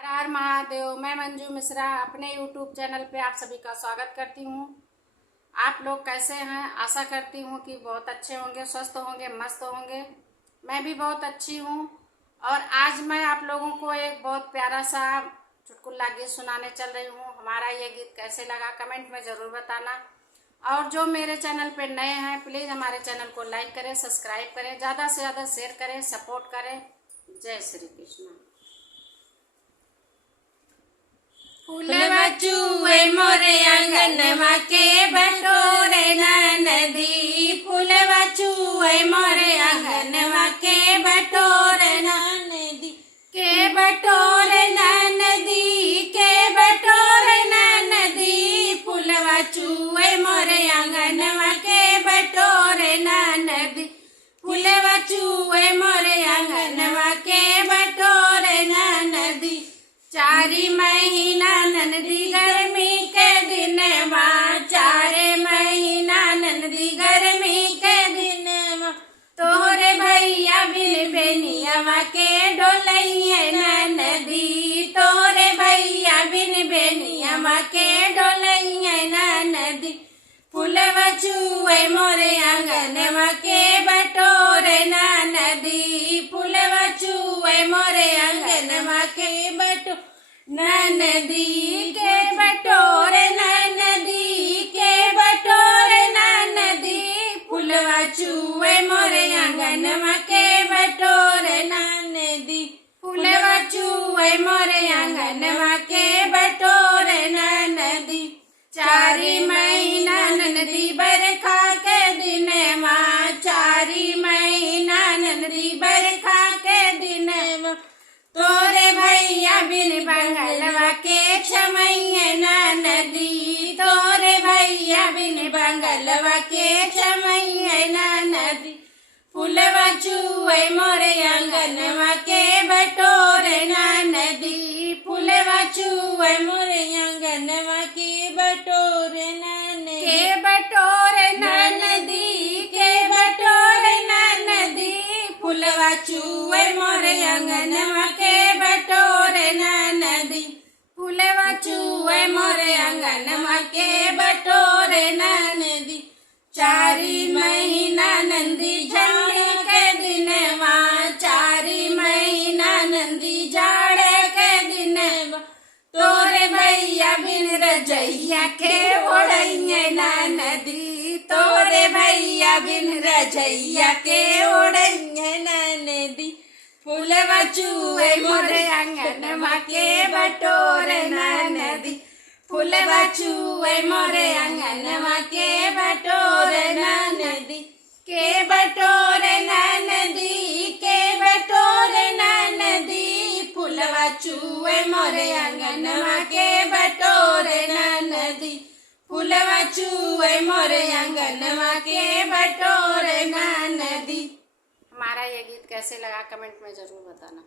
हर हर महादेव। मैं मंजू मिश्रा अपने YouTube channel पे आप सभी का स्वागत करती हूँ। आप लोग कैसे हैं? आशा करती हूँ कि बहुत अच्छे होंगे, स्वस्थ होंगे, मस्त होंगे। मैं भी बहुत अच्छी हूँ। और आज मैं आप लोगों को एक बहुत प्यारा सा चुटकुला गीत सुनाने चल रही हूँ। हमारा ये गीत कैसे लगा कमेंट में ज़रूर बताना। और जो मेरे चैनल पे नए हैं प्लीज़ हमारे चैनल को लाइक करें, सब्सक्राइब करें, ज़्यादा से ज़्यादा शेयर करें, सपोर्ट करें। जय श्री कृष्ण। फूलवा चूए मोरे आंगनवा के बटोरे नदी। फूलवा चूए मोरे आंगनवा के बटोरे नदी। के बटोरे नदी, के बटोरे नदी। फूलवा चूए मोरे आंगनवा के बटोरे नदी। फूलवा चूए मोरे आंगनवा के बटोरे नदी। चारी महीना नंदी गर्मी के दिन माँ, चारे महीना नंदी गर्मी के दिन माँ। तोहरे भैया बिन बेनियावा के डोलैये नदी। तोहरे भैया बिन बेनियावा के डोलैये नदी। फूलवा चूए मोरे आंगनवा के बटोरे नदी। फूलवा चूए मोरे आंगनवा के बटो नदी। के बटोरे नदी, के बटोरे नदी। फूलवा चूए मोरे आंगनवा के बटोरे नदी। फूलवा चूए मोरे आंगनवा के बटोरे नदी। चारी महीना नदी बरखा के दिन माँ, चारी महीना नदी बरखा के दिन माँ। तोरे भैया बिन बंगलवा के छमैये नदी। तोरे भैया बिन बंगलवा के छमैये नदी। फूलवा चूए मोरे आंगनवा के बटोरे नदी। फूलवा चूए मोरे आंगनवा के बटोरे नदी। के बटोरे नदी, के बटोरे नदी। फूलवा चूए मोरे आंगनवा के बटोरे नदी। फूलवा चूए मोरे आंगनवा के बटोरे नदी। चारी महीना नंदी झंडे के दिन माँ, चारी महीना नंदी जाड़े के दिन माँ। तोरे भैया बिन रजैया के ओढ़ैये नदी। तोरे भैया बिन रजैया के ओढ़ैये नदी। फूलवा चूए मोरे आंगनवा के बटोरे नदी। फूलवा चूए मोरे आंगनवा के बटोरे नदी। के बटोरे नदी, के बटोरे नदी। फूलवा चूए मोरे आंगनवा के बटोरे नदी। फूलवा चूए मोरे आंगनवा के बटोरे नदी। हमारा ये गीत कैसे लगा कमेंट में ज़रूर बताना।